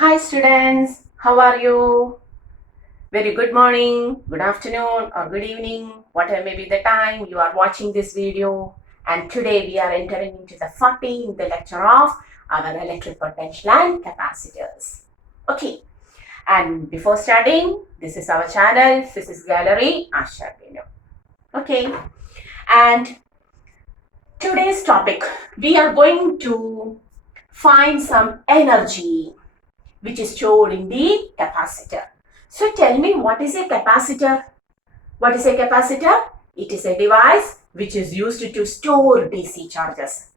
Hi students, how are you? Very good morning, good afternoon or good evening, whatever may be the time you are watching this video. And today we are entering into the 14th lecture of our electric potential and capacitors. Okay, and before starting, this is our channel, Physics Gallery, Asha. Okay, and today's topic, we are going to find some energy which is stored in the capacitor. So tell me, what is a capacitor? What is a capacitor? It is a device which is used to store DC charges.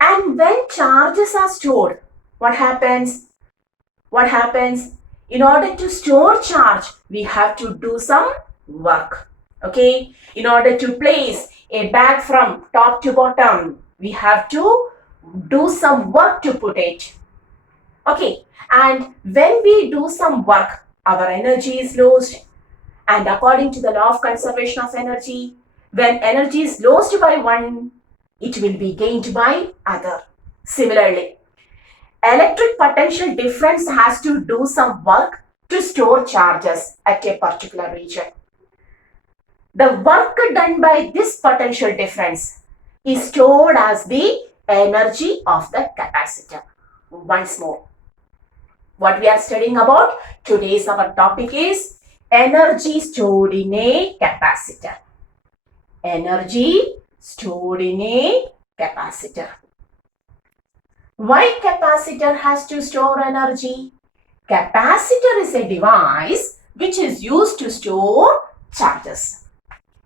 And when charges are stored, what happens? What happens? In order to store charge, we have to do some work. Okay? In order to place a bag from top to bottom, we have to do some work to put it. Okay, and when we do some work, our energy is lost. And according to the law of conservation of energy, when energy is lost by one, it will be gained by other. Similarly, electric potential difference has to do some work to store charges at a particular region. The work done by this potential difference is stored as the energy of the capacitor. Once more, what we are studying about today's our topic is energy stored in a capacitor. Energy stored in a capacitor. Why capacitor has to store energy? Capacitor is a device which is used to store charges.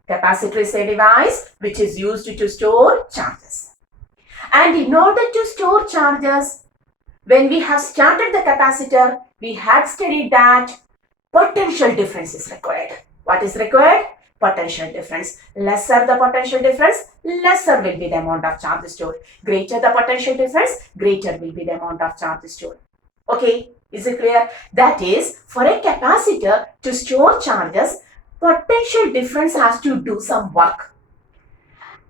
Capacitor is a device which is used to store charges. And in order to store charges, when we have started the capacitor, we had studied that potential difference is required. What is required? Potential difference. Lesser the potential difference, lesser will be the amount of charge stored. Greater the potential difference, greater will be the amount of charge stored. Okay, is it clear? That is, for a capacitor to store charges, potential difference has to do some work.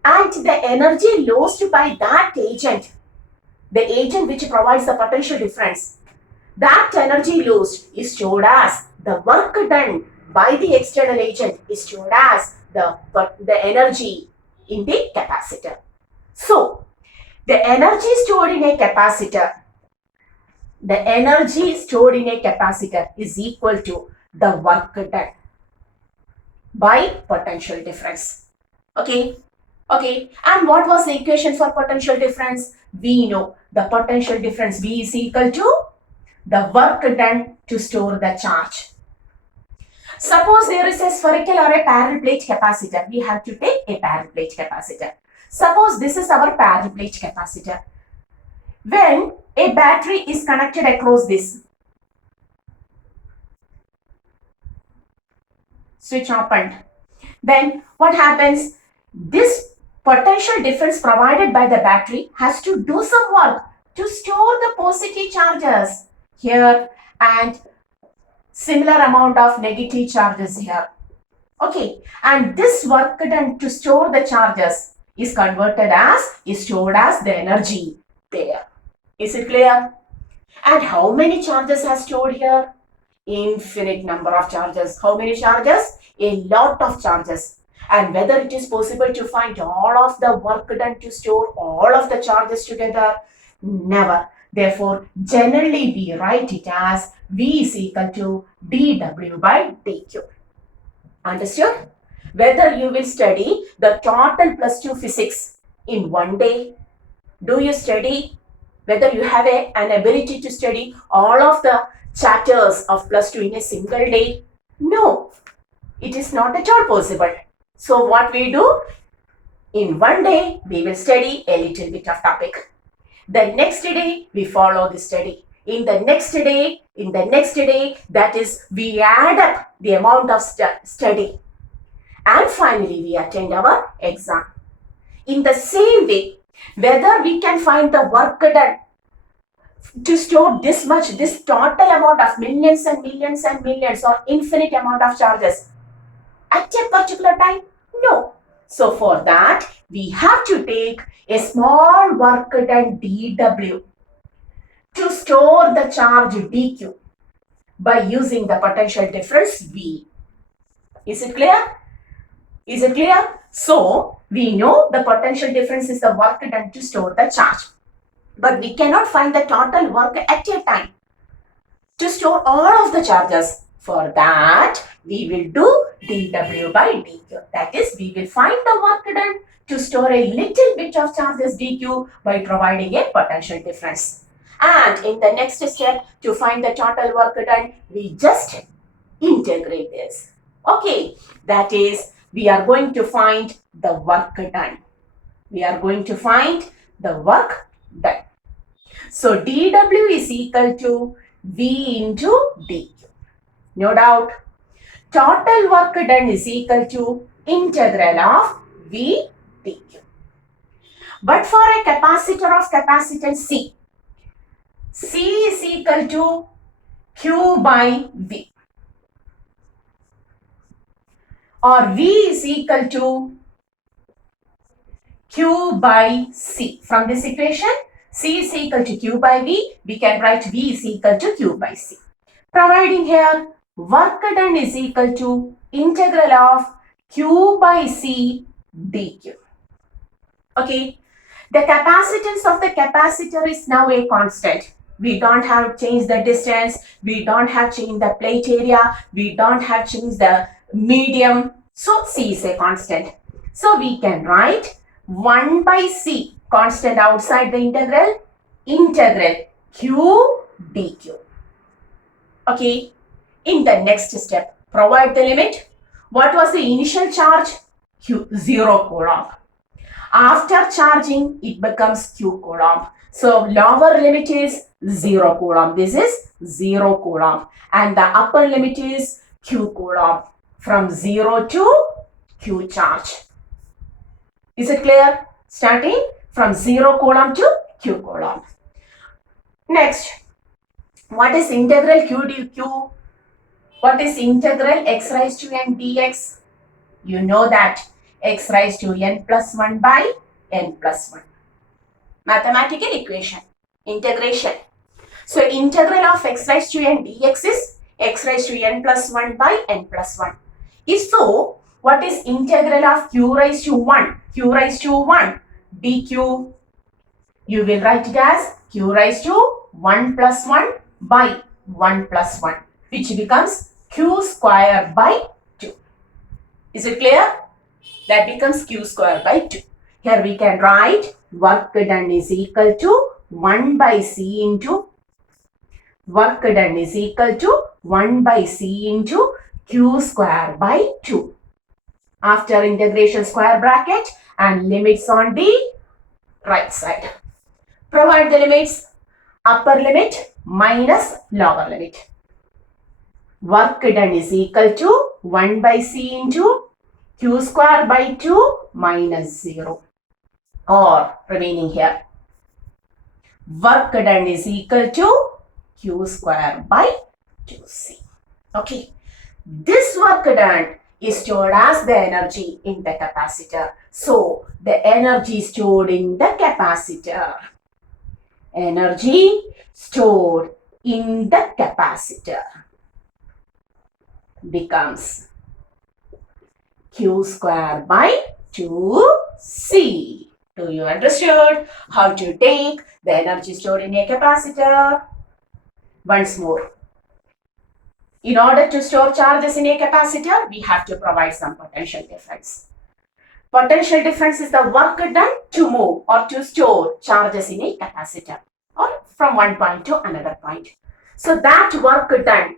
And the energy lost by that agent, the agent which provides the potential difference, that energy lost is stored as the work done by the external agent is stored as the energy in the capacitor. So, the energy stored in a capacitor, is equal to the work done by potential difference. Okay. Okay, and what was the equation for potential difference? We know the potential difference V is equal to the work done to store the charge. Suppose there is a spherical or a parallel plate capacitor. We have to take a parallel plate capacitor. Suppose this is our parallel plate capacitor. When a battery is connected across this, switch opened, then what happens? This potential difference provided by the battery has to do some work to store the positive charges here and similar amount of negative charges here. Okay, and this work done to store the charges is stored as the energy there. Is it clear? And how many charges are stored here? Infinite number of charges. How many charges? A lot of charges. And whether it is possible to find all of the work done to store all of the charges together? Never. Therefore, generally we write it as V is equal to dW by dQ. Understood? Whether you will study the total plus 2 physics in one day, do you study? Whether you have an ability to study all of the chapters of plus 2 in a single day? No, it is not at all possible. So what we do? In one day, we will study a little bit of topic. The next day, we follow the study. In the next day, that is, we add up the amount of study. And finally, we attend our exam. In the same way, whether we can find the work done to store this total amount of millions and millions and millions or infinite amount of charges at a particular time? No. So for that, we have to take a small work done dW. to store the charge dq by using the potential difference V. Is it clear? Is it clear? So, we know the potential difference is the work done to store the charge. But we cannot find the total work at a time to store all of the charges. For that, we will do dW by dQ. That is, we will find the work done to store a little bit of charges dQ by providing a potential difference. And in the next step, to find the total work done, we just integrate this. Okay, that is, we are going to find the work done. We are going to find the work done. So dW is equal to V into dQ. No doubt. Total work done is equal to integral of V dQ. But for a capacitor of capacitance C, C is equal to Q by V. Or V is equal to Q by C. From this equation, C is equal to Q by V. We can write V is equal to Q by C. Providing here, work done is equal to integral of Q by C dQ. Okay. The capacitance of the capacitor is now a constant. We don't have changed the distance. We don't have changed the plate area. We don't have changed the medium. So C is a constant. So we can write 1 by C, constant outside the integral Q dQ. Okay. In the next step, provide the limit. What was the initial charge? Q, 0 coulomb. After charging, it becomes Q coulomb. So lower limit is 0 coulomb. This is 0 coulomb. And the upper limit is Q coulomb. From 0 to Q charge. Is it clear? Starting from 0 coulomb to Q coulomb. Next, what is integral Q dQ? What is integral x raised to n dx? You know that x raised to n plus 1 by n plus 1. Mathematical equation. Integration. So integral of x raised to n dx is x raised to n plus 1 by n plus 1. If so, what is integral of q raised to 1? Q raised to 1 dq. You will write it as q raised to 1 plus 1 by 1 plus 1, which becomes q square by 2. Is it clear? That becomes q square by 2. Here we can write work done is equal to 1 by C into work done is equal to 1 by C into q square by 2. After integration square bracket and limits on the right side. Provide the limits. Upper limit minus lower limit. Work done is equal to 1 by C into q square by 2 minus 0. Or remaining here. Work done is equal to q square by 2c. Okay. This work done is stored as the energy in the capacitor. So, the energy stored in the capacitor. Energy stored in the capacitor becomes q square by 2c. Do you understood how to take the energy stored in a capacitor? Once more. In order to store charges in a capacitor, we have to provide some potential difference. Potential difference is the work done to move or to store charges in a capacitor or from one point to another point. So that work done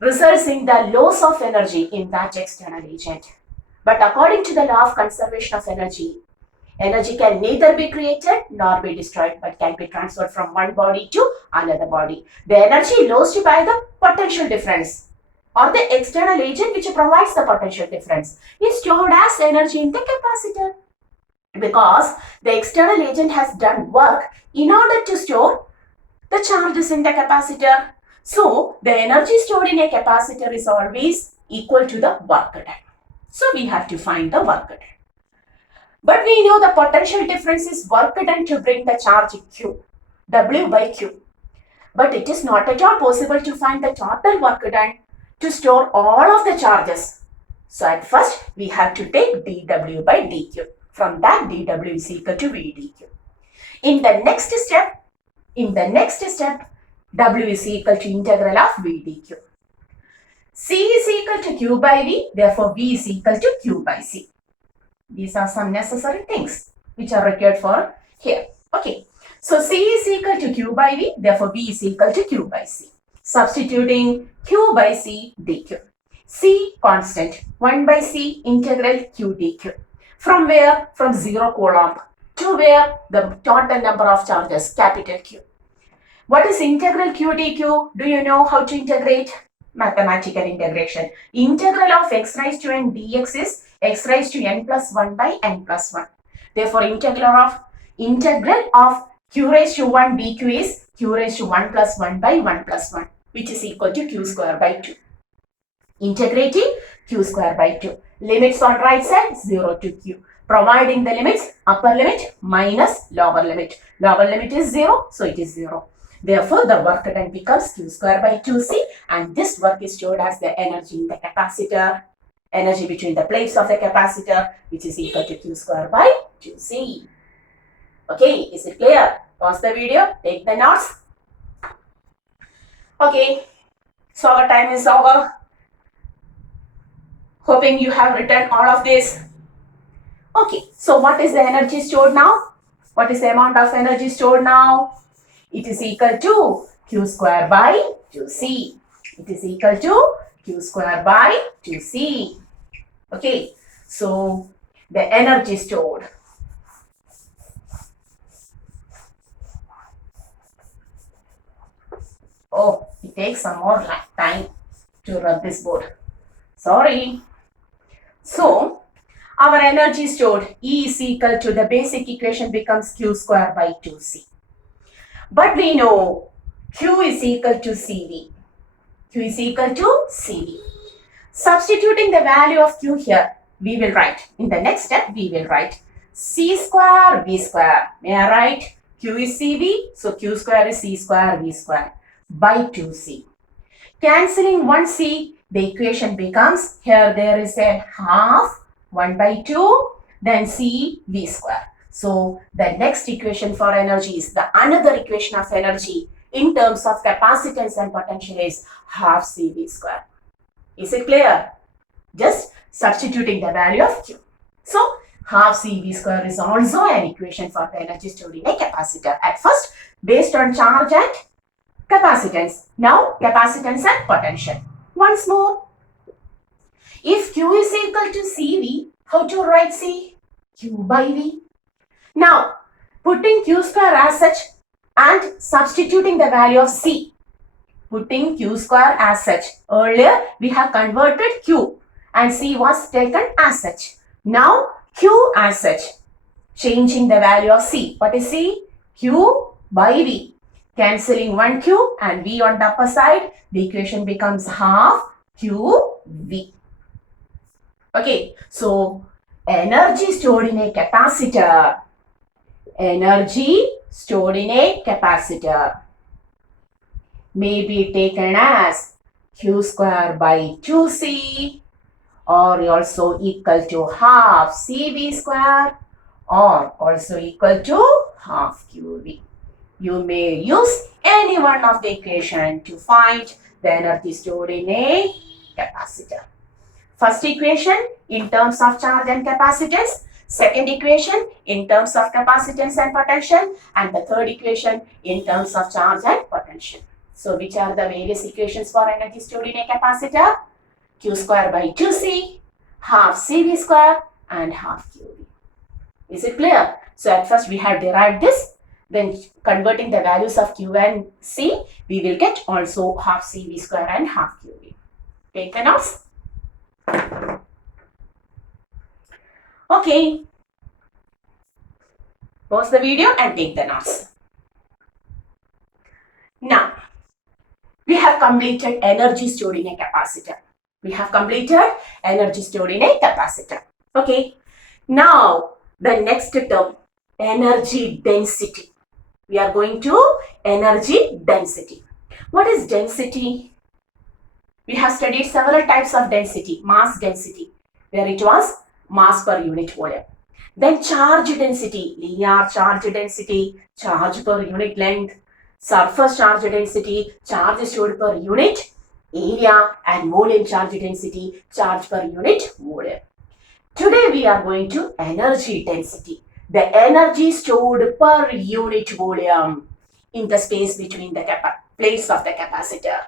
results in the loss of energy in that external agent. But according to the law of conservation of energy, energy can neither be created nor be destroyed, but can be transferred from one body to another body. The energy lost by the potential difference or the external agent which provides the potential difference is stored as energy in the capacitor. Because the external agent has done work in order to store the charges in the capacitor. So, the energy stored in a capacitor is always equal to the work done. So, we have to find the work done. But we know the potential difference is work done to bring the charge Q, W by Q. But it is not at all possible to find the total work done to store all of the charges. So at first, we have to take dW by dQ. From that, dW is equal to V dQ. In the next step, W is equal to integral of V dQ. C is equal to Q by V, therefore V is equal to Q by C. These are some necessary things which are required for here. Okay. So C is equal to Q by V, therefore V is equal to Q by C. Substituting Q by C dQ. C constant, 1 by C integral Q dQ. From where? From 0 coulomb to where? The total number of charges, capital Q. What is integral Q dQ? Do you know how to integrate? Mathematical integration. Integral of x raised to n dx is x raised to n plus 1 by n plus 1. Therefore, integral of q raised to 1 dq is q raised to 1 plus 1 by 1 plus 1, which is equal to q square by 2. Integrating q square by 2. Limits on right side 0 to q. Providing the limits, upper limit minus lower limit. Lower limit is 0, so it is 0. Therefore, the work done becomes q square by 2c, and this work is stored as the energy in the capacitor, energy between the plates of the capacitor, which is equal to q square by 2c. Okay, is it clear? Pause the video, take the notes. Okay, so our time is over. Hoping you have written all of this. Okay, so what is the energy stored now? What is the amount of energy stored now? It is equal to q square by 2c. It is equal to q square by 2c. Okay, so the energy stored. Oh, it takes some more time to run this board. Sorry. So, our energy stored E is equal to the basic equation becomes q square by 2c. But we know Q is equal to CV. Q is equal to CV. Substituting the value of Q here, we will write. In the next step, we will write C square V square. May I write? Q is CV, so Q square is C square V square by 2C. Cancelling 1C, the equation becomes, here there is a half, 1 by 2, then C V square. So the next equation for energy is the another equation of energy in terms of capacitance and potential is half CV square. Is it clear? Just substituting the value of Q. So half CV square is also an equation for the energy stored in a capacitor. At first, based on charge and capacitance. Now capacitance and potential. Once more, if Q is equal to CV, how to write C? Q by V. Now, putting Q square as such and substituting the value of C. Putting Q square as such. Earlier, we have converted Q and C was taken as such. Now, Q as such. Changing the value of C. What is C? Q by V. Cancelling 1Q and V on the upper side, the equation becomes half QV. Okay, so energy stored in a capacitor. Energy stored in a capacitor may be taken as Q square by 2C or also equal to half CV square or also equal to half QV. You may use any one of the equation to find the energy stored in a capacitor. First equation in terms of charge and capacitance. Second equation in terms of capacitance and potential. And the third equation in terms of charge and potential. So which are the various equations for energy stored in a capacitor? Q square by 2C, half CV square and half QV. Is it clear? So at first we have derived this. Then converting the values of Q and C, we will get also half CV square and half QV. Take the notes. Okay. Pause the video and take the notes. Now, we have completed energy stored in a capacitor. We have completed energy stored in a capacitor. Okay. Now, the next term, energy density. We are going to energy density. What is density? We have studied several types of density. Mass density, where it was mass per unit volume. Then charge density, linear charge density, charge per unit length, surface charge density, charge stored per unit area, and volume charge density, charge per unit volume. Today we are going to energy density, the energy stored per unit volume in the space between the plates of the capacitor.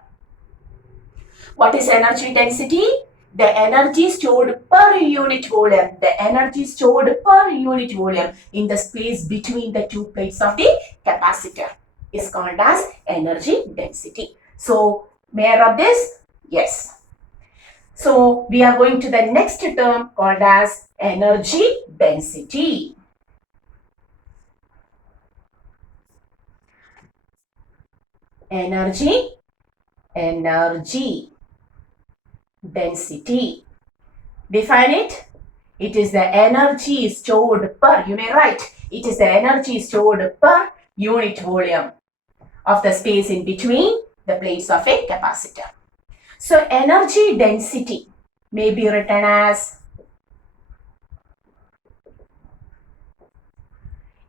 What is energy density? The energy stored per unit volume, the energy stored per unit volume in the space between the two plates of the capacitor is called as energy density. So, may I rub this? Yes. So, we are going to the next term called as energy density. Energy density. Define it. It is the energy stored per, you may write, it is the energy stored per unit volume of the space in between the plates of a capacitor. So, energy density may be written as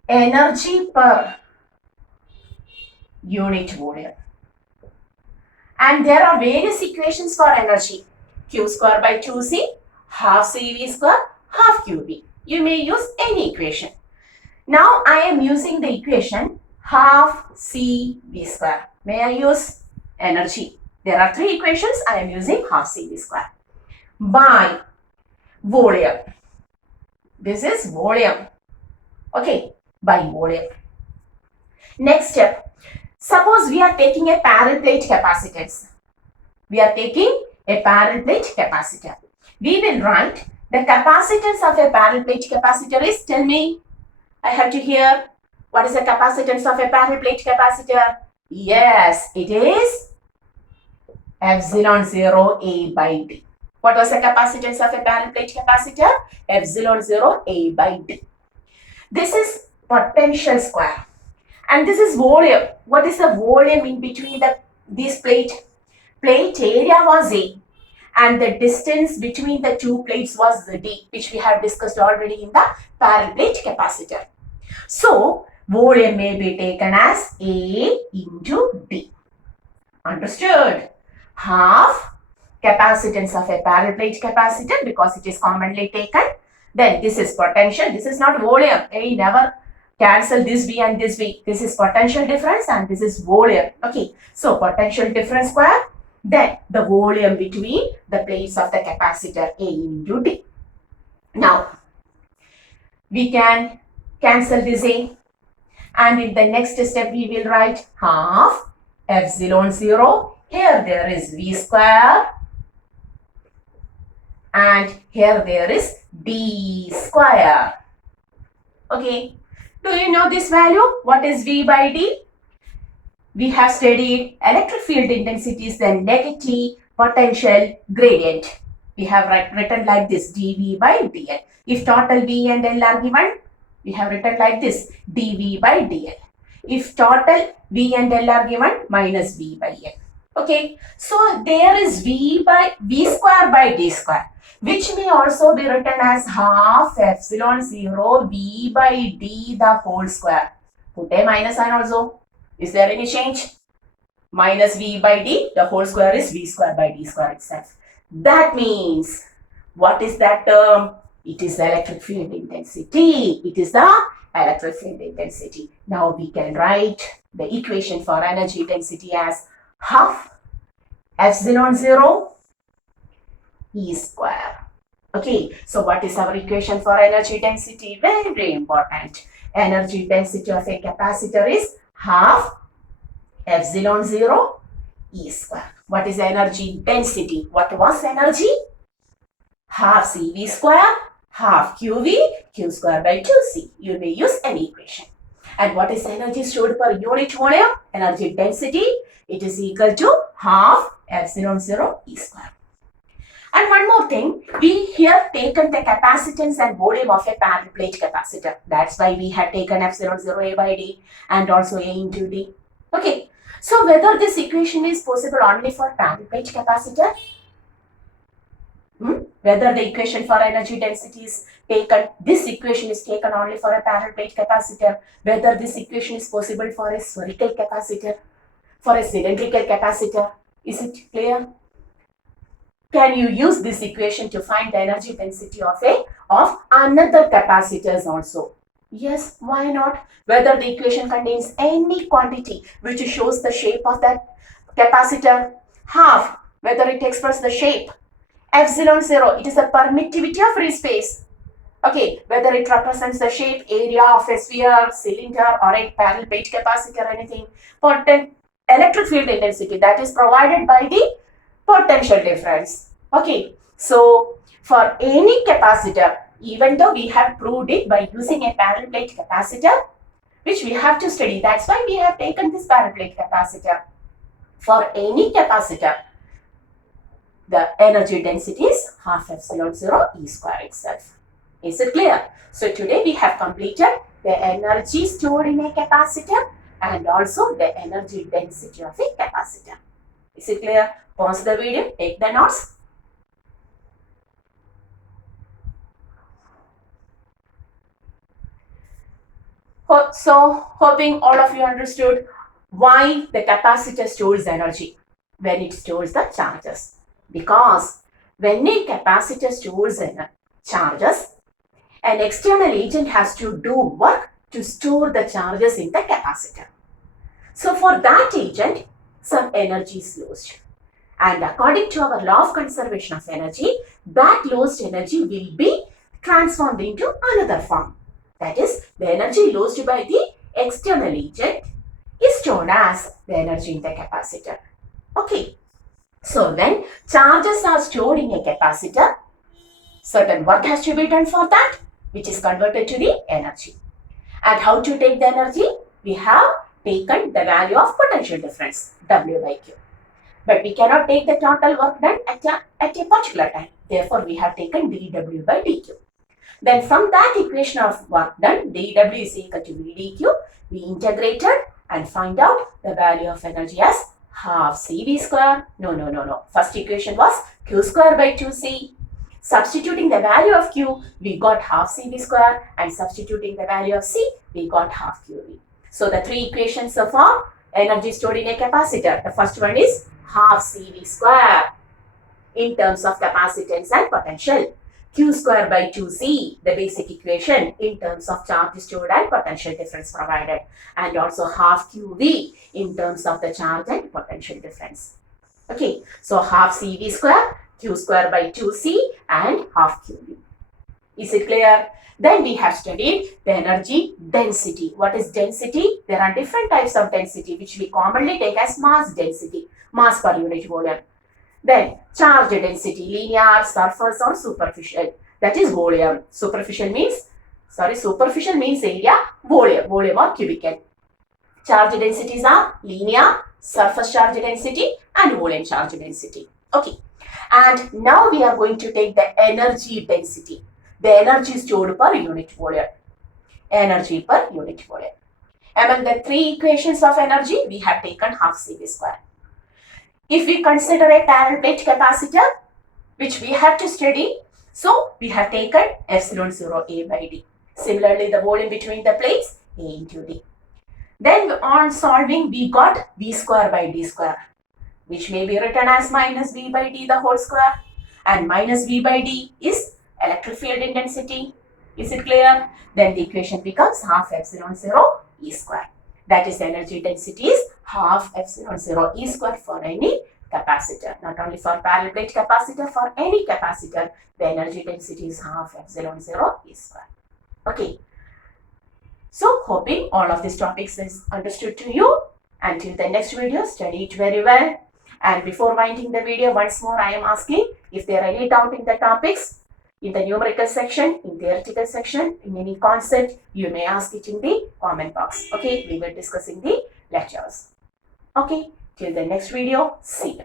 energy per unit volume. And there are various equations for energy. Q square by 2C, half CV square, half QV. You may use any equation. Now I am using the equation half CV square. May I use energy? There are three equations. I am using half CV square by volume. This is volume. Okay, by volume. Next step. Suppose we are taking a parallel plate capacitance. We are taking a parallel plate capacitor. We will write the capacitance of a parallel plate capacitor is, tell me, I have to hear, what is the capacitance of a parallel plate capacitor? Yes, it is epsilon 0 A by D. What was the capacitance of a parallel plate capacitor? Epsilon 0 A by D. This is potential square. And this is volume. What is the volume in between these plate? Plate area was A and the distance between the two plates was D, which we have discussed already in the parallel plate capacitor. So, volume may be taken as A into D. Understood? Half capacitance of a parallel plate capacitor because it is commonly taken. Then this is potential. This is not volume. A never cancel this V and this V. This is potential difference and this is volume. Okay. So, potential difference square. Then the volume between the plates of the capacitor A into D. Now, we can cancel this A. And in the next step, we will write half epsilon 0. Here there is V square. And here there is D square. Okay. Do you know this value? What is V by D? We have studied electric field intensity is the negative potential gradient. We have written like this, dV by dl. If total V and L are given, we have written like this, dV by dl. If total V and L are given, minus V by L. Okay, so there is V square by D square, which may also be written as half epsilon 0 V by D the whole square. Put a minus sign also. Is there any change? Minus V by D, the whole square is V square by D square itself. That means, what is that term? It is the electric field intensity. It is the electric field intensity. Now we can write the equation for energy density as half epsilon 0 E square. Okay, so what is our equation for energy density? Very, very important. Energy density of a capacitor is half epsilon 0 E square. What is energy density? What was energy? Half CV square, half QV, Q square by 2C. You may use any equation. And what is energy stored per unit volume? Energy density, it is equal to half epsilon 0 E square. And one more thing, we here taken the capacitance and volume of a parallel plate capacitor. That's why we have taken epsilon 0 A by D and also A into D. Okay. So whether this equation is possible only for parallel plate capacitor, whether the equation for energy density is taken, this equation is taken only for a parallel plate capacitor, whether this equation is possible for a spherical capacitor, for a cylindrical capacitor. Is it clear? Can you use this equation to find the energy density of another capacitors also? Yes, why not? Whether the equation contains any quantity which shows the shape of that capacitor, half, whether it expresses the shape, epsilon 0, it is the permittivity of free space. Okay, whether it represents the shape, area of a sphere, cylinder, or a parallel plate capacitor, anything. Electric field intensity, that is provided by the potential difference. Okay, so for any capacitor, even though we have proved it by using a parallel plate capacitor, which we have to study, that's why we have taken this parallel plate capacitor. For any capacitor, the energy density is half epsilon 0 E square itself. Is it clear? So today we have completed the energy stored in a capacitor and also the energy density of a capacitor. Is it clear? Pause the video, take the notes. So, hoping all of you understood why the capacitor stores energy when it stores the charges. Because when a capacitor stores charges, an external agent has to do work to store the charges in the capacitor. So, for that agent, some energy is lost. And according to our law of conservation of energy, that lost energy will be transformed into another form. That is, the energy lost by the external agent is stored as the energy in the capacitor. Okay. So, when charges are stored in a capacitor, certain work has to be done for that, which is converted to the energy. And how to take the energy? We have taken the value of potential difference, W by Q. But we cannot take the total work done at a particular time. Therefore, we have taken dW by dQ. Then from that equation of work done, dW is equal to vdq, we integrated and find out the value of energy as half CV square. No. First equation was Q square by 2C. Substituting the value of Q, we got half CV square, and substituting the value of C, we got half QV. So the three equations of our energy stored in a capacitor. The first one is half CV square in terms of capacitance and potential. Q square by 2C, the basic equation in terms of charge stored and potential difference provided. And also half QV in terms of the charge and potential difference. Okay, so half CV square, Q square by 2C and half QV. Is it clear? Then we have studied the energy density. What is density? There are different types of density which we commonly take as mass density, mass per unit volume. Then charge density, linear, surface or superficial. That is volume. Superficial means area, volume or cubical. Charge densities are linear, surface charge density and volume charge density. Okay. And now we are going to take the energy density. The energy stored per unit volume. Energy per unit volume. Among the three equations of energy, we have taken half CV square. If we consider a parallel plate capacitor, which we have to study, so we have taken epsilon 0 A by D. Similarly, the volume between the plates, A into D. Then on solving, we got V square by D square, which may be written as minus V by D the whole square. And minus V by D is electric field intensity. Is it clear? Then the equation becomes half epsilon 0 E square. That is, energy density is half epsilon 0 E square for any capacitor. Not only for parallel plate capacitor, for any capacitor, the energy density is half epsilon 0 E square. Okay. So, hoping all of these topics is understood to you. Until the next video, study it very well. And before winding the video, once more I am asking if there are any doubt in the topics, in the numerical section, in theoretical section, in any concept, you may ask it in the comment box. Okay, we will discuss in the lectures. Okay, till the next video, see you.